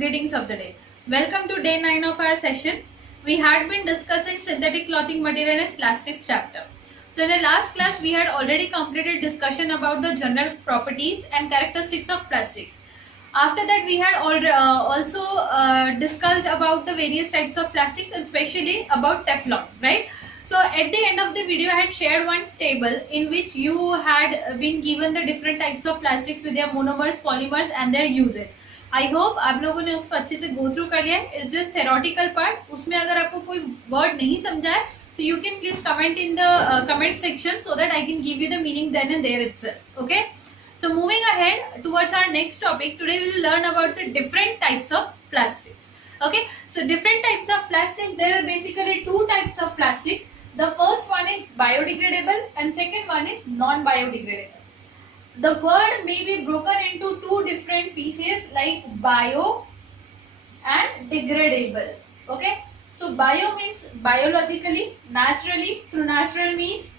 Greetings of the day. Welcome to day 9 of our session. We had been discussing synthetic clothing material and plastics chapter. So in the last class we had already completed discussion about the general properties and characteristics of plastics. After that we had also discussed about the various types of plastics and especially about Teflon, right? So at the end of the video I had shared one table in which you had been given the different types of plastics with their monomers, polymers and their uses. I hope आप लोगों ने उसको अच्छे से go through कर लिया है. It's just theoretical part. उसमें अगर आपको कोई वर्ड नहीं समझा है तो you can please comment in the comment section so that I can give you the meaning then and there itself. Okay, so moving ahead towards our next topic, today we will learn about the different types of plastics. Okay, so different types of plastics, there are basically two types of plastics. The first one is biodegradable and second one is non-biodegradable. The word may be broken into two different pieces like bio and degradable. Okay, so bio means biologically, naturally, through natural means,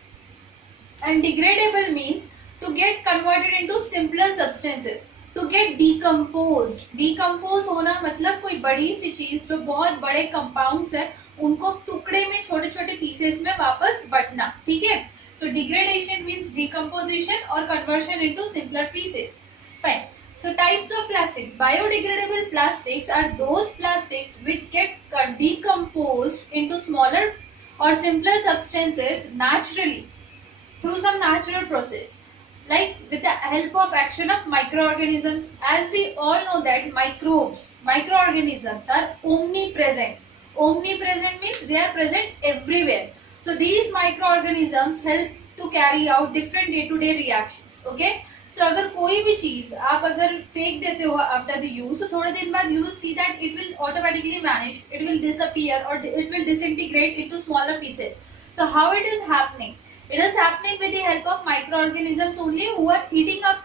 and degradable means to get converted into simpler substances, to get decomposed. Decompose होना मतलब कोई बड़ी सी चीज जो बहुत बड़े compounds है उनको टुकड़े में छोटे छोटे पीसेस में वापस बंटना. ठीक है, so degradation means decomposition or conversion into simpler pieces. Fine. So types of plastics. Biodegradable plastics are those plastics which get decomposed into smaller or simpler substances naturally through some natural process, like with the help of action of microorganisms. As we all know that microorganisms are omnipresent. Omnipresent means they are present everywhere. So these microorganisms help to carry out different day-to-day reactions. Okay, so अगर कोई भी चीज आप अगर फेंक देते हो after the use, तो थोड़े दिन बाद you will see that it will automatically vanish, it will disappear or it will disintegrate into smaller pieces. So how it is happening? It is happening with the help of microorganisms only who are eating up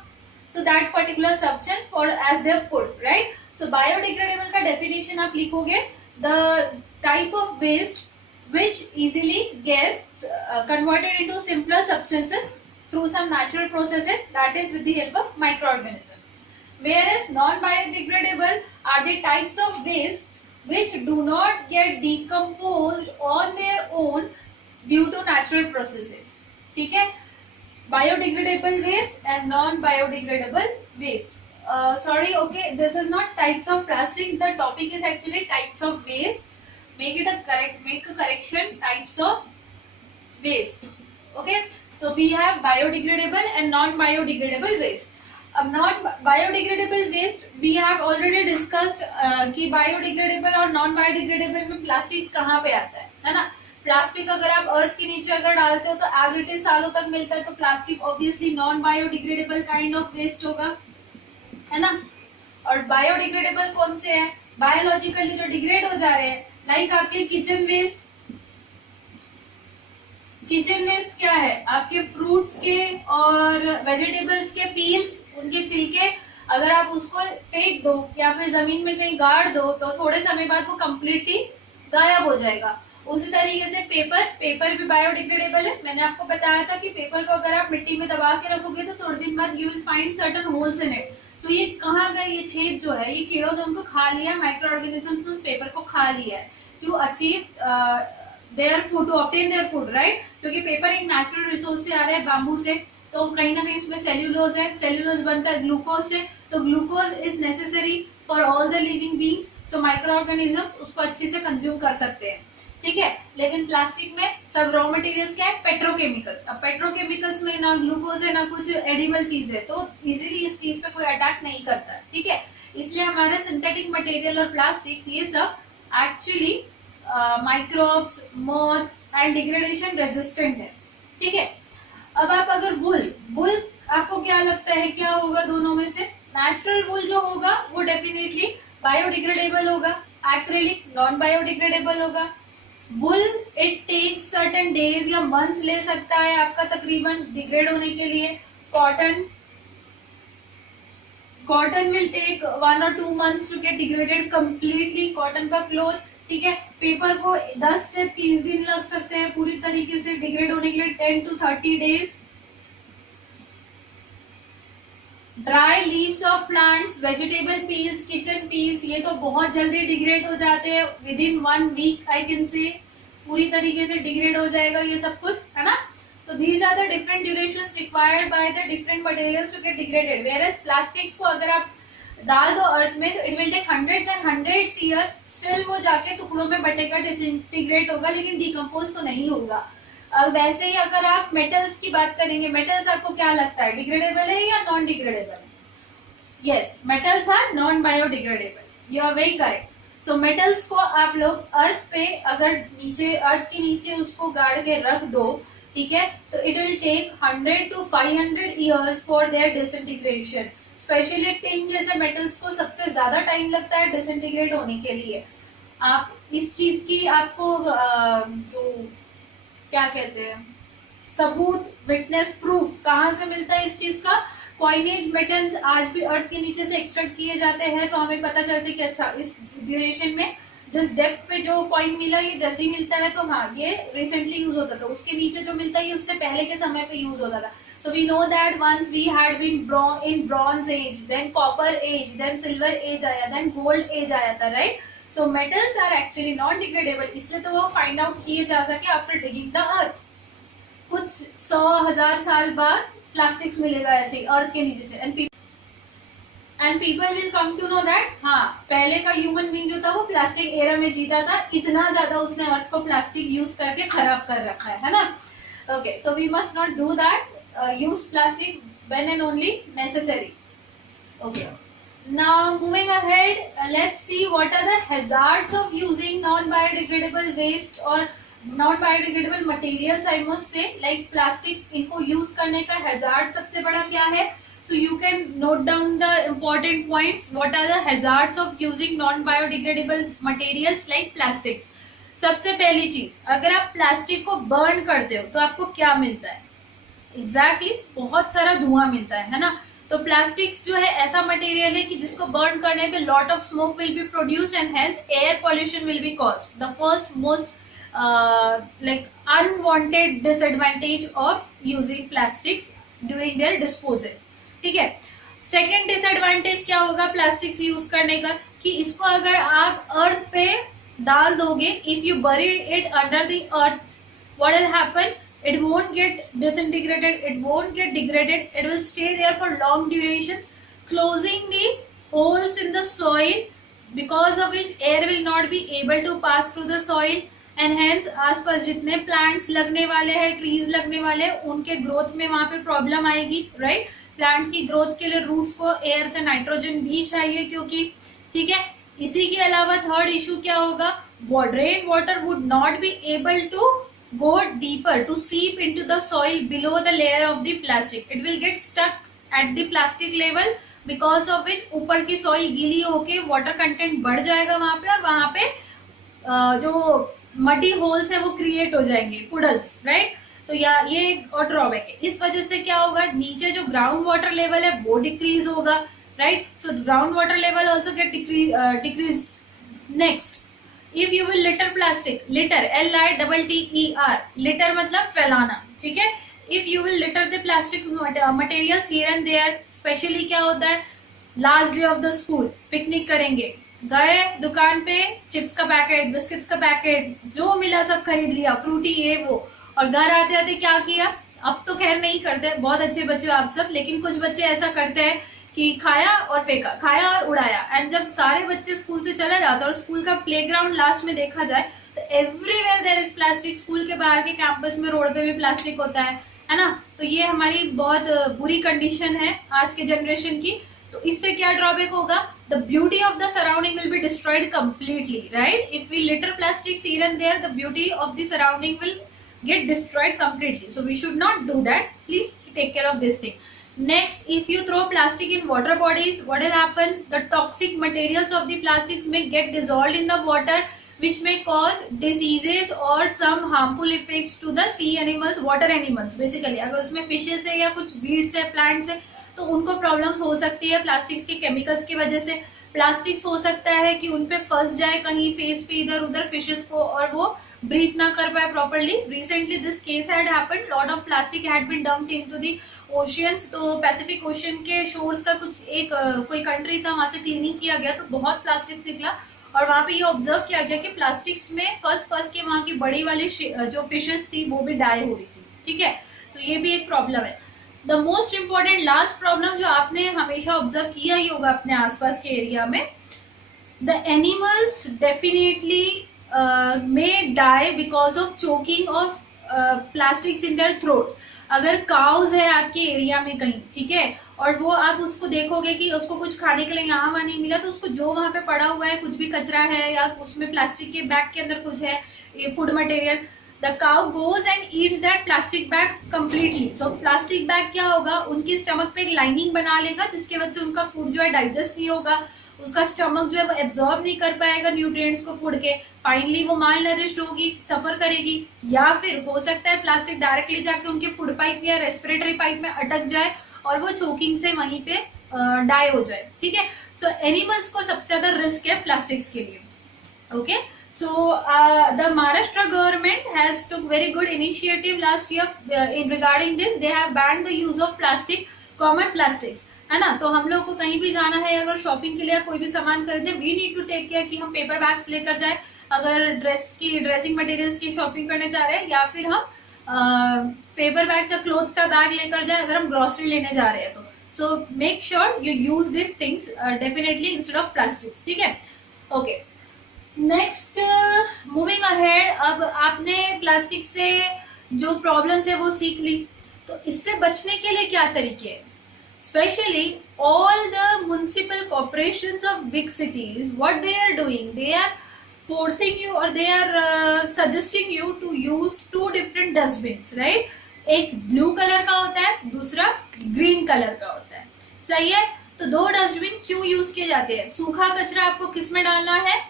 to that particular substance for as their food, right? So biodegradable का definition आप लिखोगे, the type of waste which easily gets converted into simpler substances through some natural processes, that is with the help of microorganisms. Whereas non-biodegradable are the types of wastes which do not get decomposed on their own due to natural processes. ठीक है, biodegradable waste and non-biodegradable waste. Sorry, okay, this is not types of plastics. The topic is actually types of waste. Make a correction. Types of waste. Okay, so we have biodegradable and non-biodegradable waste. Non-biodegradable waste we have already discussed कि biodegradable और non-biodegradable में plastics कहाँ पे आता है ना. Plastic अगर आप अर्थ के नीचे अगर डालते हो तो एज इट इज सालों तक मिलता है, तो plastic obviously non biodegradable kind of waste होगा, है ना. और बायोडिग्रेडेबल कौन से हैं? बायोलॉजिकली जो डिग्रेड हो जा रहे हैं, लाइक आपके किचन वेस्ट. किचन वेस्ट क्या है? आपके फ्रूट्स के और वेजिटेबल्स के पील्स, उनके छिलके अगर आप उसको फेंक दो या फिर जमीन में कहीं गाड़ दो तो थोड़े समय बाद वो कम्प्लीटली गायब हो जाएगा. उसी तरीके से पेपर भी बायोडिग्रेडेबल है. मैंने आपको बताया था कि पेपर को अगर आप मिट्टी में दबा के रखोगे तो थोड़े दिन बाद you will find certain holes in it. So ये कहाँ गए? ये छेद जो है, ये कीड़ों ने उनको खा लिया, माइक्रोऑर्गेनिजम्स ने उस पेपर को खा लिया है to achieve their food, to obtain their food, right. क्योंकि पेपर एक नेचुरल रिसोर्स से आ रहा है, बाम्बू से, तो कहीं ना कहीं इसमें सेल्यूलोज है, सेल्यूलोज बनता है ग्लूकोज से, तो glucose is necessary for all the living beings. So microorganisms उसको अच्छे से कंज्यूम कर सकते हैं. ठीक है, लेकिन प्लास्टिक में सब रॉ मटेरियल्स क्या है? पेट्रोकेमिकल्स. अब पेट्रोकेमिकल्स में ना ग्लूकोज है ना कुछ एडिबल चीज है, तो इजीली इस चीज पे कोई अटैक नहीं करता है. ठीक है, इसलिए हमारे सिंथेटिक मटेरियल और प्लास्टिक्स ये सब actually microbes, moth and degradation resistant है. ठीक है, अब आप अगर वुल आपको क्या लगता है क्या होगा दोनों में से? नेचुरल वुल जो होगा वो डेफिनेटली बायोडिग्रेडेबल होगा, एक्रेलिक नॉन बायोडिग्रेडेबल होगा. Wool it takes certain days या मंथ्स ले सकता है आपका तकरीबन डिग्रेड होने के लिए. Cotton will take 1 or 2 months to get degraded completely. Cotton का क्लॉथ. ठीक है, पेपर को 10 से 30 दिन लग सकते हैं पूरी तरीके से डिग्रेड होने के लिए, 10 to 30 days. Dry leaves of plants, vegetable peels, kitchen peels, ये तो बहुत जल्दी डिग्रेड हो जाते हैं, within 1 week I can say पूरी तरीके से डिग्रेड हो जाएगा ये सब कुछ, है ना। तो these are the different durations required by the different materials to get degraded. Whereas plastics को अगर आप डाल दो अर्थ में तो it will take hundreds and hundreds year, still वो जाके टुकड़ों में बटेगा, डिसइंटीग्रेट होगा, लेकिन डिकम्पोज तो नहीं होगा। वैसे ही अगर आप मेटल्स की बात करेंगे, मेटल्स आपको क्या लगता है, डिग्रेडेबल है या non degradable? Yes, metals are non biodegradable, you are very correct. So metals को आप लोग अर्थ पे अगर नीचे, अर्थ के नीचे उसको गाड़ के रख दो, ठीक है, तो it will take 100 to 500 years for their disintegration. Specially tin जैसे मेटल्स को सबसे ज्यादा टाइम लगता है डिसइंटीग्रेट होने के लिए। आप इस चीज की आपको जो क्या कहते हैं सबूत, विटनेस, प्रूफ कहाँ से मिलता है इस चीज का? कॉइनेज मेटल्स आज भी अर्थ के नीचे से एक्सट्रैक्ट किए जाते हैं, तो हमें पता चलता है कि अच्छा इस ड्यूरेशन में जिस डेप्थ पे जो कॉइन मिला ये जल्दी मिलता है, तो हाँ ये रिसेंटली यूज होता था। उसके नीचे जो मिलता है ये उससे पहले के समय पे यूज होता था। So we know that once we had been in bronze age, then copper age, then silver age आया, then gold age आया था, right? So metals are actually non degradable, इसलिए तो वो फाइंड आउट किए जा सके आफ्टर डिगिंग द अर्थ। कुछ 100,000 साल बाद प्लास्टिक्स मिलेगा ऐसे अर्थ के नीचे से, and people will come to know that हाँ पहले का ह्यूमन बीइंग जो था वो प्लास्टिक एरा में जीता था, इतना ज्यादा उसने अर्थ को प्लास्टिक यूज करके खराब कर रखा है ना। Okay, so we must not do that, use plastic when and only necessary. Okay, now moving ahead, let's see what are the hazards of using non biodegradable waste or non biodegradable materials, I must say, like plastic। इनको use करने का hazard सबसे बड़ा क्या है? So you can note down the important points, what are the hazards of using non biodegradable materials like plastics। सबसे पहली चीज, अगर आप प्लास्टिक को बर्न करते हो तो आपको क्या मिलता है? एग्जैक्टली बहुत सारा धुआं मिलता है ना। तो प्लास्टिक्स जो है ऐसा मटेरियल है कि जिसको बर्न करने पे lot of smoke will be produce and hence air pollution will be caused. The first most like unwanted disadvantage of using plastics during their disposal, ठीक है। सेकेंड डिसएडवांटेज क्या होगा प्लास्टिक्स यूज करने का, कि इसको अगर आप अर्थ पे डाल दोगे, इफ यू बरी it under the earth, what will happen? It won't get disintegrated, it won't get degraded, it will stay there for long durations, closing the holes in the soil, because of which air will not be able to pass through the soil, and hence आसपास जितने plants लगने वाले हैं, trees लगने वाले हैं, उनके growth में वहाँ पे problem आएगी, right? Plant की growth के लिए roots को air से nitrogen भी चाहिए, क्योंकि ठीक है। इसी के अलावा थर्ड इशू क्या होगा? Rain water would not be able to go deeper to seep into the soil below the layer of the plastic. It will get stuck at the plastic level, because of which ऊपर की soil गीली होके water content बढ़ जाएगा वहां पे, और वहां पे जो muddy holes है वो create हो जाएंगे, puddles, right? तो ये एक और ड्रॉबैक है। इस वजह से क्या होगा, नीचे जो ग्राउंड वाटर लेवल है वो डिक्रीज होगा, right? So ground water level also get decrease. Next, if you will litter plastic, litter LITTER, litter मतलब फैलाना, ठीक है। If you will litter the plastic materials here and there, specially क्या होता है, last day of the school picnic करेंगे, गए दुकान पे, चिप्स का पैकेट, बिस्किट्स का पैकेट, जो मिला सब खरीद लिया, फ्रूटी ये वो, और घर आते आते क्या किया, अब तो खैर नहीं करते, बहुत अच्छे बच्चे आप सब, लेकिन कुछ बच्चे ऐसा करते हैं कि खाया और फेंका, खाया और उड़ाया। एंड जब सारे बच्चे स्कूल से चले जाते हैं और स्कूल का प्लेग्राउंड लास्ट में देखा जाए तो everywhere there is plastic. School के बाहर के कैंपस में, रोड पे भी प्लास्टिक होता है ना। तो ये हमारी बहुत बुरी कंडीशन है आज के जनरेशन की। तो इससे क्या ड्रॉबैक होगा, the beauty of the surrounding will be destroyed completely, right? If we litter plastics here and there, the beauty of the surrounding will get destroyed completely. So we should not do that. Please take care of this thing. Next, if you throw plastic in water bodies, what will happen? The toxic materials of the plastic may get dissolved in the water, which may cause diseases or some harmful effects to the sea animals, water animals. Basically, अगर उसमें fishes है या कुछ weeds है, plants है, तो उनको problems हो सकती है प्लास्टिक्स के केमिकल्स की वजह से। प्लास्टिक्स हो सकता है कि उनपे फंस जाए कहीं फेस पे इधर उधर फिशेस को, और वो ब्रीथ ना कर पाए properly. Recently this case had happened, lot of plastic had been dumped into the oceans, तो पैसिफिक ओशियन के शोर्स का कुछ एक कोई कंट्री था, वहां से क्लीनिंग किया गया तो बहुत प्लास्टिक्स निकला। और वहां पे ये ऑब्जर्व किया गया कि प्लास्टिक्स में फर्स्ट के वहां की बड़ी वाली जो फिशेस थी वो भी डाई हो रही थी। ठीक है, तो ये भी एक प्रॉब्लम है। The most important last problem जो आपने हमेशा ऑब्जर्व किया ही होगा अपने आसपास के एरिया में, the animals definitely may die because of choking of plastics in their throat। अगर काउज है आपके एरिया में कहीं, ठीक है, और वो आप उसको देखोगे कि उसको कुछ खाने के लिए यहाँ वहां नहीं मिला, तो उसको जो वहां पे पड़ा हुआ है, कुछ भी कचरा है या उसमें प्लास्टिक के बैग के अंदर कुछ है, food material, the cow goes and Yeats that plastic bag completely. So plastic bag क्या होगा, उनकी स्टमक पे एक लाइनिंग बना लेगा जिसके वजह से उनका फूड जो है डाइजेस्ट नहीं होगा, उसका स्टमक जो है वो एब्जॉर्ब नहीं कर पाएगा न्यूट्रिएंट्स को फूड के, फाइनली वो माल नरिश्ड होगी, सफर करेगी। या फिर हो सकता है प्लास्टिक डायरेक्टली जाके उनके फूड पाइप या रेस्पिरेटरी पाइप में अटक जाए और वो चोकिंग से वहीं पे डाई हो जाए। ठीक है, सो एनिमल्स को सबसे ज्यादा रिस्क है प्लास्टिक्स के लिए। Okay, so the Maharashtra government has took very good initiative last year in regarding this। they have banned the use of plastic, common plastics, है ना। तो हम लोग को कहीं भी जाना है, अगर शॉपिंग के लिए कोई भी सामान खरीदे, we need to take care कि हम पेपर बैग्स लेकर जाए, अगर ड्रेसिंग मटेरियल्स की शॉपिंग करने जा रहे हैं, या फिर हम पेपर बैग्स या क्लोथ का बैग लेकर जाए अगर हम ग्रोसरी लेने जा रहे हैं तो। So make sure you use this things definitely instead of plastics. ठीक है, ओके, नेक्स्ट मूविंग अहेड। अब आपने प्लास्टिक से जो प्रॉब्लम्स है वो सीख ली, तो इससे बचने के लिए क्या तरीके हैं? Especially all the municipal corporations of big cities, what they are doing, they are forcing you or they are suggesting you to use two different dustbins, right? एक ब्लू कलर का होता है, दूसरा ग्रीन कलर का होता है, सही है। तो दो डस्टबिन क्यों यूज किए जाते हैं? सूखा कचरा आपको किस में डालना है?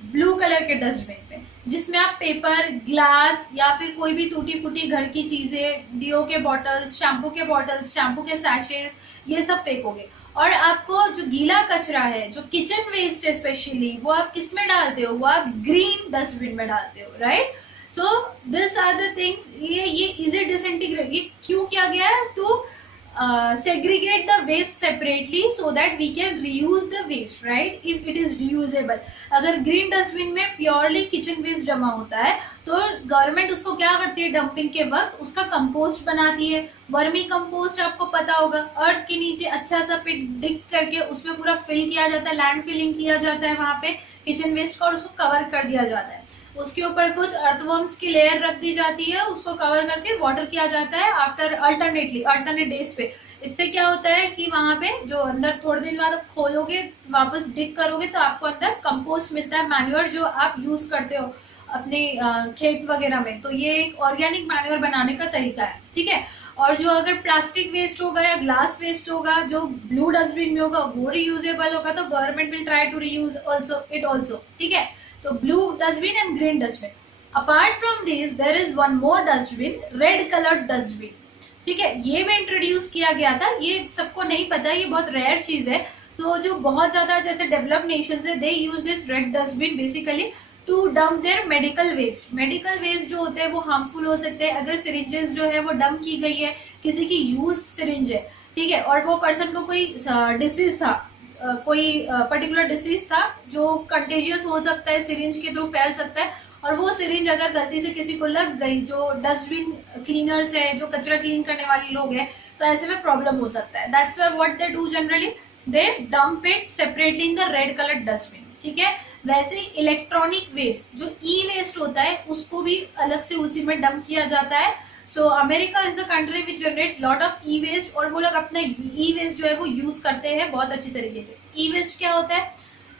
ब्लू कलर के डस्टबिन पे, जिसमें आप पेपर, ग्लास या फिर कोई भी टूटी फूटी घर की चीजें, डिओ के बॉटल्स, शैम्पू के सैशेस, ये सब फेंकोगे। और आपको जो गीला कचरा है, जो किचन वेस्ट है स्पेशली, वो आप किस में डालते हो? वो आप ग्रीन डस्टबिन में डालते हो, right. So this are the things. ये इजी डिसइंटीग्रेट, ये क्यों किया गया है? To segregate the waste separately so that we can reuse the waste, right, if it is reusable। अगर ग्रीन डस्टबिन में प्योरली किचन वेस्ट जमा होता है तो गवर्नमेंट उसको क्या करती है, डंपिंग के वक्त उसका कंपोस्ट बनाती है। वर्मी कंपोस्ट आपको पता होगा, अर्थ के नीचे अच्छा सा पिट डिग करके उसमें पूरा फिल किया जाता है, लैंड फिलिंग किया जाता है वहां पे किचन वेस्ट का, और उसको कवर कर दिया जाता है। उसके ऊपर कुछ अर्थवर्म्स की लेयर रख दी जाती है, उसको कवर करके वाटर किया जाता है आफ्टर अल्टरनेट डेज पे। इससे क्या होता है कि वहां पे जो अंदर थोड़े दिन बाद आप खोलोगे, वापस डिग करोगे तो आपको अंदर कंपोस्ट मिलता है, मैन्योर, जो आप यूज करते हो अपने खेत वगैरह में। तो ये एक ऑर्गेनिक मैन्योर बनाने का तरीका है। ठीक है, और जो अगर प्लास्टिक वेस्ट होगा या ग्लास वेस्ट होगा, जो ब्लू डस्टबिन में होगा, वो रीयूजेबल होगा, तो government will try to reuse also. ठीक है, तो blue dustbin and green dustbin. Apart from this there is one more dustbin, red coloured dustbin. ठीक है, ये भी इंट्रोड्यूस किया गया था, ये सबको नहीं पता, ये बहुत रेयर चीज है। तो जो बहुत ज्यादा जैसे डेवलप्ड नेशंस है, they use this red dustbin basically to dump their medical waste. Medical waste जो होते हैं वो हार्मफुल हो सकते हैं। अगर सिरिंजेस जो है वो डंप की गई है, किसी की यूज्ड सिरिंज है, ठीक है, और वो पर्सन को कोई डिसीज था, कोई पर्टिकुलर डिसीज था जो कंटेजियस हो सकता है, सिरिंज के थ्रू फैल सकता है, और वो सिरिंज अगर गलती से किसी को लग गई, जो डस्टबिन क्लीनर्स है, जो कचरा क्लीन करने वाले लोग हैं, तो ऐसे में प्रॉब्लम हो सकता है। That's why what they do generally, they dump it separately in the red colour dustbin. ठीक है, वैसे इलेक्ट्रॉनिक वेस्ट जो ई वेस्ट होता है उसको भी अलग से उसी में डंप किया जाता है। So America is the country which generates lot of e waste, और वो लोग अपना ई वेस्ट जो है वो यूज करते हैं बहुत अच्छी तरीके से। ई वेस्ट क्या होता है?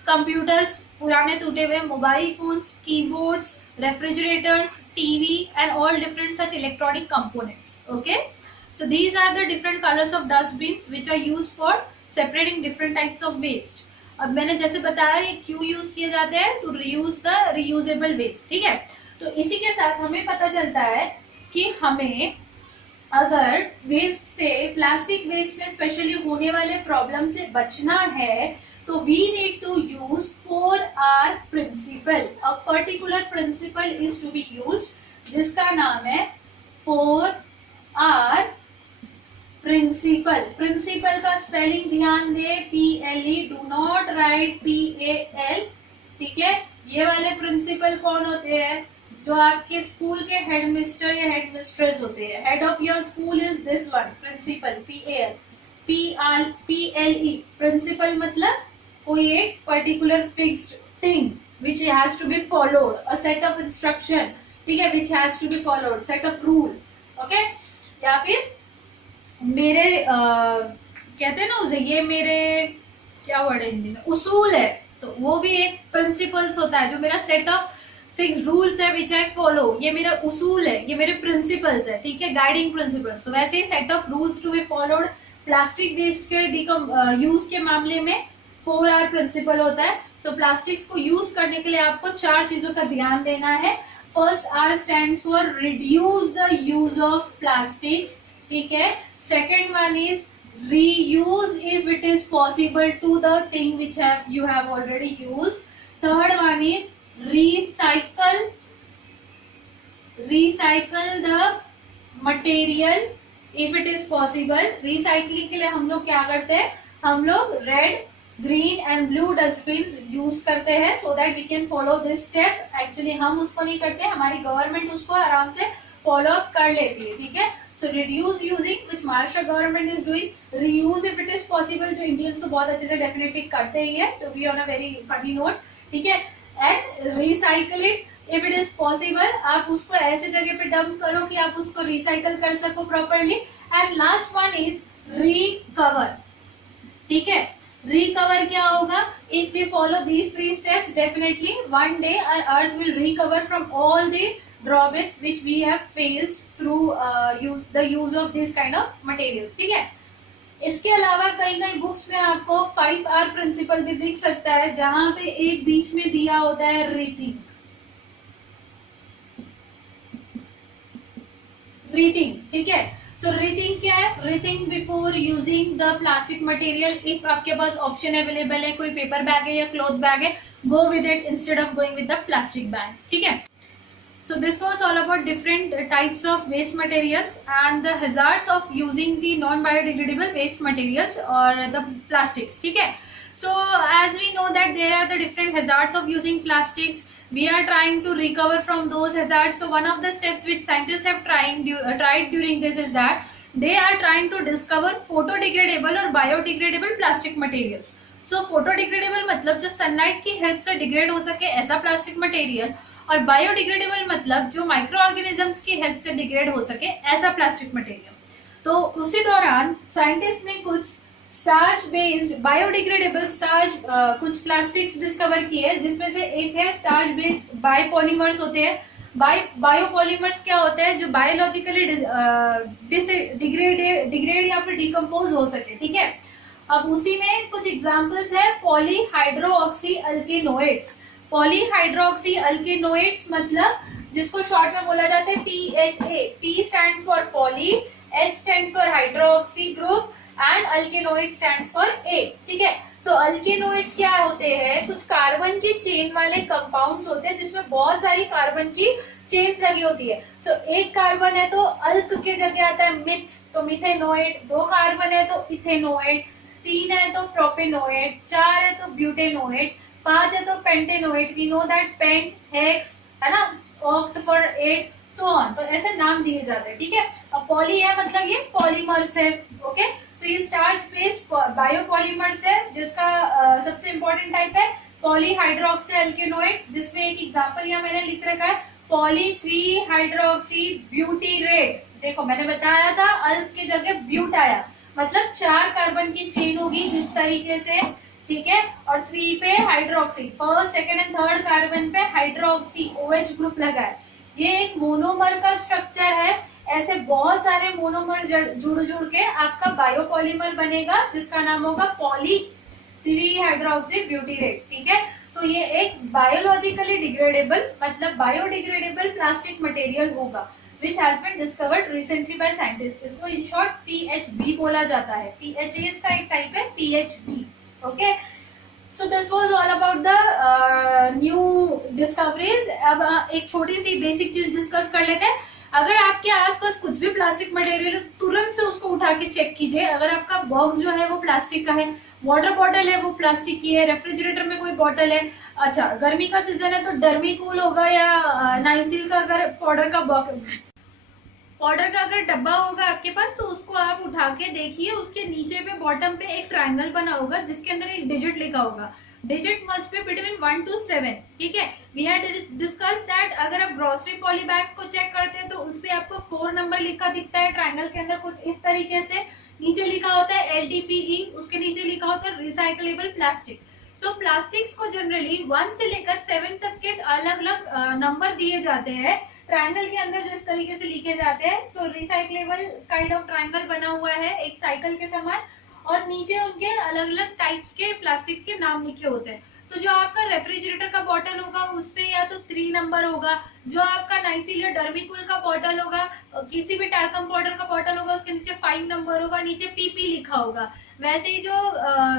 कंप्यूटर्स, पुराने टूटे हुए mobile phones, keyboards, refrigerators, TV and all different such electronic components. Okay, so these are the different colours of dustbins which are used for separating different types of waste. अब मैंने जैसे बताया ये क्यों यूज किए जाते हैं, to reuse the reusable waste. ठीक है, तो इसी के साथ हमें पता चलता है कि हमें अगर वेस्ट से, प्लास्टिक वेस्ट से स्पेशली होने वाले प्रॉब्लम से बचना है, तो we need to use 4R principle. A particular principle is to be used जिसका नाम है 4R प्रिंसिपल, प्रिंसिपल का स्पेलिंग ध्यान दे, PLE, do not write PAL, ठीक है। ये वाले प्रिंसिपल कौन होते हैं? जो आपके स्कूल के हेडमिस्टर या हेडमिस्ट्रेस होते हैं। Head of your school is this one, principal, PLE। Principle मतलब कोई एक particular fixed thing which has to be followed, a set of instruction, ठीक है, which has to be followed, set of rule, okay. या फिर मेरे कहते हैं ना उसे, ये मेरे क्या वर्ड है हिंदी में, उसूल है, तो वो भी एक प्रिंसिपल्स होता है। जो मेरा सेट ऑफ फिक्स रूल्स है विच आई फॉलो, ये मेरा उसूल है, ये मेरे प्रिंसिपल्स है, ठीक है, गाइडिंग प्रिंसिपल्स। तो वैसे ही set of rules to be followed plastic waste के यूज के मामले में 4R प्रिंसिपल होता है। सो प्लास्टिक्स को यूज करने के लिए आपको 4 चीजों का ध्यान देना है। First R stands for reduce the use of plastics, ठीक है। Second one is reuse if it is possible to the thing which you have already used. Third one is recycle the material if it is possible. recycling के लिए हम लोग क्या करते हैं? हम लोग red, green and blue dustbin use करते हैं so that we can follow this step. Actually हम उसको नहीं करते, हमारी गवर्नमेंट उसको आराम से फॉलो अप कर लेती है, ठीक है। So reduce using which Maharashtra government is doing, reuse if it is possible, जो इंडियंस तो बहुत अच्छे से डेफिनेटली करते ही है, to be on a very funny note, ठीक है। and recycle it if it is possible, आप उसको ऐसे जगह पे डंप करो कि आप उसको रिसाइकल कर सको properly. And last one is recover, ठीक है। रिकवर क्या होगा? If we follow these 3 steps, definitely one day our earth will recover from all the drawbacks which we have faced through the use of this kind of materials, ठीक है। इसके अलावा कहीं कहीं बुक्स में आपको 5R प्रिंसिपल भी दिख सकता है, जहां पे एक बीच में दिया होता है रीथिंक, ठीक है। सो रीथिंक क्या है? Rethink before using the plastic material. If आपके पास ऑप्शन अवेलेबल है, कोई पेपर बैग है या क्लॉथ बैग है, go with it instead of going with the plastic bag, ठीक है। So this was all about different types of waste materials and the hazards of using the non-biodegradable waste materials or the plastics, ठीक है। So as we know that there are the different hazards of using plastics, we are trying to recover from those hazards. So one of the steps which scientists have tried during this is that they are trying to discover photodegradable or biodegradable plastic materials. So photodegradable मतलब जो sunlight की help से degrade हो सके ऐसा plastic material, और biodegradable मतलब जो माइक्रो ऑर्गेनिजम्स की हेल्प से डिग्रेड हो सके ऐसा प्लास्टिक मटेरियल। तो उसी दौरान साइंटिस्ट ने कुछ स्टार्च बेस्ड बायोडिग्रेडेबल कुछ प्लास्टिक्स डिस्कवर किए, जिसमें से एक है स्टार्च बेस्ड बायोपॉलीमर्स होते हैं। बायोपॉलीमर्स क्या होते हैं? जो बायोलॉजिकली डिग्रेड या फिर डिकम्पोज हो सके, ठीक है। अब उसी में कुछ एग्जांपल्स है पॉलीहाइड्रोऑक्सी अल्केनोइड्स। पॉलीहाइड्रोक्सी अल्केनोइड्स मतलब जिसको शॉर्ट में बोला जाता है PHA। P stands for poly, H stands for hydroxy group and alkanoid stands for A, ठीक है। सो अल्केनोइड्स क्या होते हैं? कुछ कार्बन की चेन वाले कंपाउंड्स होते हैं जिसमें बहुत सारी कार्बन की चेन्स लगी होती है। सो एक कार्बन है तो अल्क के जगह आता है मिथ, तो मिथेनोइड। 2 कार्बन है तो इथेनोइड, 3 है तो प्रोपेनोइड, 4 है तो ब्यूटेनोइड, 5 है तो pentanoid. We know that pent, hex, है ना, ऑक्ट फॉर 8, सो ऑन। तो ऐसे नाम दिए जाते हैं, ठीक है। अब पॉली है मतलब ये पॉलीमर्स है, ओके। तो ये स्टार्च बेस्ड बायोपॉलीमर्स है, जिसका सबसे इंपॉर्टेंट टाइप है पॉलीहाइड्रोक्सी अल्केनोइड, जिसमें एक एग्जांपल यहाँ मैंने लिख रखा है पॉली 3 हाइड्रोक्सी ब्यूटीरेट। देखो मैंने बताया था अल्क की जगह ब्यूट आया, मतलब 4 कार्बन की चेन होगी जिस तरीके से, ठीक है। और 3 पे hydroxy, first, second and third carbon पे हाइड्रोक्सी OH ग्रुप लगा है। ये एक मोनोमर का स्ट्रक्चर है। ऐसे बहुत सारे मोनोमर जुड़ के आपका बायोपॉलीमर बनेगा, जिसका नाम होगा पॉली 3 हाइड्रोक्सी ब्यूटीरेट, ठीक है। सो ये एक बायोलॉजिकली डिग्रेडेबल मतलब बायोडिग्रेडेबल प्लास्टिक मटेरियल होगा which has been discovered recently by scientists. इसको in short PHB बोला जाता है। PHA इसका एक टाइप है, PHB, okay. So this was all about the new discoveries. अब एक छोटी सी बेसिक चीज डिस्कस कर लेते हैं। अगर आपके आसपास कुछ भी प्लास्टिक मटेरियल है तुरंत से उसको उठा के चेक कीजिए। अगर आपका बॉक्स जो है वो प्लास्टिक का है, वाटर बॉटल है वो प्लास्टिक की है, रेफ्रिजरेटर में कोई बॉटल है, अच्छा गर्मी का सीजन है तो डर्मीकूल होगा या नाइसिल का अगर पाउडर का अगर डब्बा होगा आपके पास तो उसको आप उठा के देखिए, उसके नीचे पे बॉटम पे एक ट्रायंगल बना होगा जिसके अंदर एक डिजिट लिखा होगा। Digit must be between 1 to 7, ठीक है। वी हैड डिस्कस दैट अगर आप ग्रोसरी पॉली बैग्स को चेक करते हैं तो उसपे आपको 4 नंबर लिखा दिखता है ट्रायंगल के अंदर कुछ इस तरीके से। नीचे लिखा होता है LTPE, उसके नीचे लिखा होता है रिसाइकलेबल प्लास्टिक। सो प्लास्टिक्स को जनरली 1 से लेकर 7 तक के अलग अलग नंबर दिए जाते हैं ट्रायंगल के अंदर जो इस तरीके से लिखे जाते हैं। सो रिसाइकलेबल काइंड ऑफ ट्रायंगल बना हुआ है एक साइकिल के समान, और नीचे उनके अलग अलग टाइप्स के प्लास्टिक के नाम लिखे होते हैं। तो जो आपका रेफ्रिजरेटर का बॉटल होगा उसपे या तो 3 नंबर होगा, जो आपका नाइसिल या डर्मीकूल का बॉटल होगा, किसी भी टैल्कम पाउडर का बॉटल होगा उसके नीचे 5 नंबर होगा, नीचे PP लिखा होगा। वैसे ही जो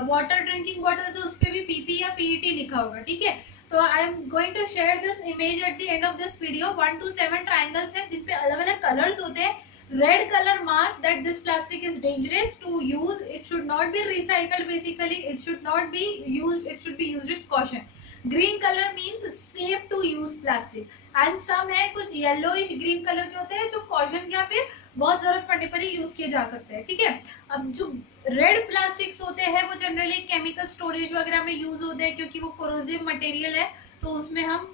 वाटर ड्रिंकिंग बॉटल्स है उसपे भी PP या PET लिखा होगा, ठीक है। तो I am going to share this image at the end of this video. 1 to 7 triangles है जिनपे अलग अलग कलर्स होते हैं। Red color marks that this plastic is dangerous to use. It should not be recycled basically. It should not be used. It should be used with caution. Green color means safe to use plastic. And some है कुछ yellowish green color के होते हैं जो caution या फिर बहुत जरूरत पड़ने पर ही यूज किए जा सकते हैं, ठीक है। अब जो रेड प्लास्टिक्स होते हैं वो जनरली केमिकल स्टोरेज वगैरह में यूज होते हैं क्योंकि वो कोरोसिव मटेरियल है, तो उसमें हम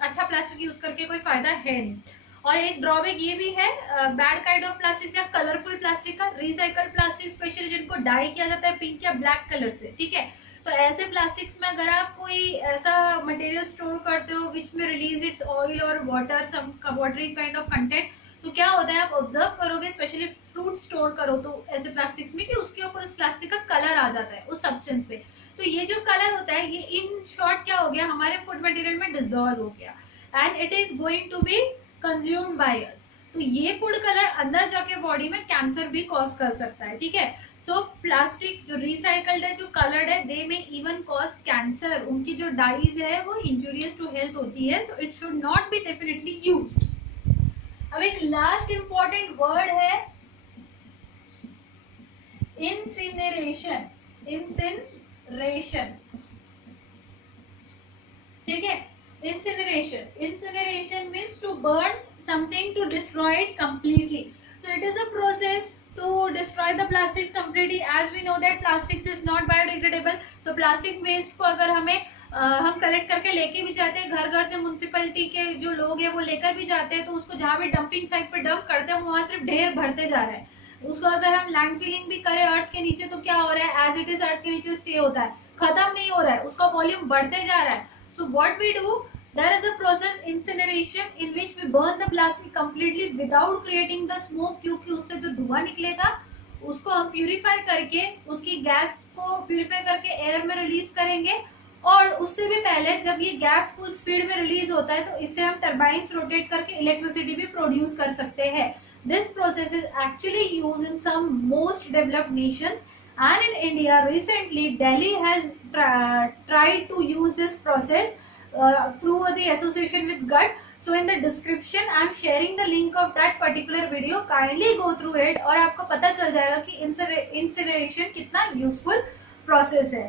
अच्छा प्लास्टिक यूज करके कोई फायदा है नहीं। और एक ड्रॉबैक ये भी है बैड काइंड ऑफ प्लास्टिक या कलरफुल प्लास्टिक का, रिसाइकल प्लास्टिक स्पेशली जिनको डाई किया जाता है पिंक या ब्लैक कलर से, ठीक है। तो ऐसे प्लास्टिक्स में अगर आप कोई ऐसा मटेरियल स्टोर करते हो विच में रिलीज इट्स ऑयल और water some watery kind of content, तो क्या होता है आप ऑब्जर्व करोगे स्पेशली फ्रूट स्टोर करो तो ऐसे प्लास्टिक्स में कि उसके ऊपर उस प्लास्टिक का कलर आ जाता है उस सब्सटेंस पे। तो ये जो कलर होता है ये इन शॉर्ट क्या हो गया हमारे फूड मटेरियल में डिजोल्व हो गया and it is going to be consumed by us. तो ये फूड कलर अंदर जाके बॉडी में कैंसर भी कॉज कर सकता है, ठीक है। सो प्लास्टिक जो रिसाइकल्ड है जो कलर्ड है दे में इवन कॉज कैंसर। उनकी जो डाइज है वो इंजूरियस टू हेल्थ होती है, so it should not be definitely used. अब एक लास्ट इंपॉर्टेंट वर्ड है इंसिनरेशन। इंसिनरेशन, ठीक है। Incineration means to burn something to destroy it completely. So it is a process to destroy the plastics completely. As we know that plastics is not biodegradable. तो plastic waste को अगर हम collect करके लेके भी जाते हैं घर घर से, म्यूनसिपैलिटी के जो लोग हैं वो लेकर भी जाते हैं, तो उसको जहाँ भी डंपिंग साइट पे डंप करते हैं वहाँ सिर्फ ढेर भरते जा रहा है। उसको अगर हम लैंड फिलिंग भी करें अर्थ के नीचे तो क्या हो रहा है, एज इट इज अर्थ के नीचे स्टे होता है, खत्म नहीं हो रहा है, उसका वॉल्यूम बढ़ते जा रहा है। So what we do, there is a process incineration in which we burn the plastic completely without creating the smoke, क्योंकि उससे जो धुआं निकलेगा उसको हम प्यूरिफाई करके उसकी गैस को प्यूरिफाई करके एयर में रिलीज करेंगे। और उससे भी पहले जब ये गैस फुल स्पीड में रिलीज होता है तो इससे हम टर्बाइन्स रोटेट करके इलेक्ट्रिसिटी भी प्रोड्यूस कर सकते हैं। This process is actually use in some most developed nations and in India recently Delhi has tried to use this process through the association with GUT. So in the description I am sharing the link of that particular video, kindly go through it और आपको पता चल जाएगा कि incineration कितना useful process है।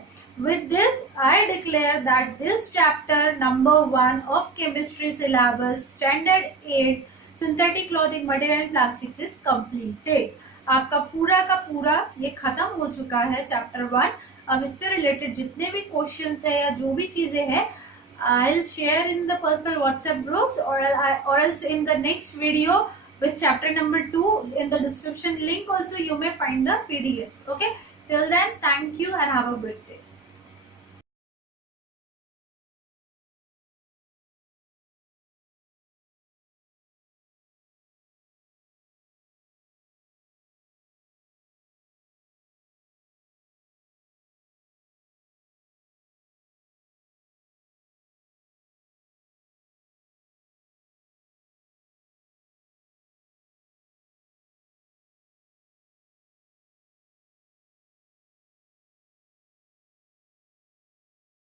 With this I declare that this chapter number 1 of chemistry syllabus standard 8 synthetic clothing material and plastics is completed. आपका पूरा का पूरा ये खत्म हो चुका है चैप्टर 1। अब इससे रिलेटेड जितने भी क्वेश्चंस है या जो भी चीजें हैं I will share in the personal WhatsApp groups और else in the next video with chapter number 2 in the description link also you may find the PDFs. Okay, till then thank you and have a good day.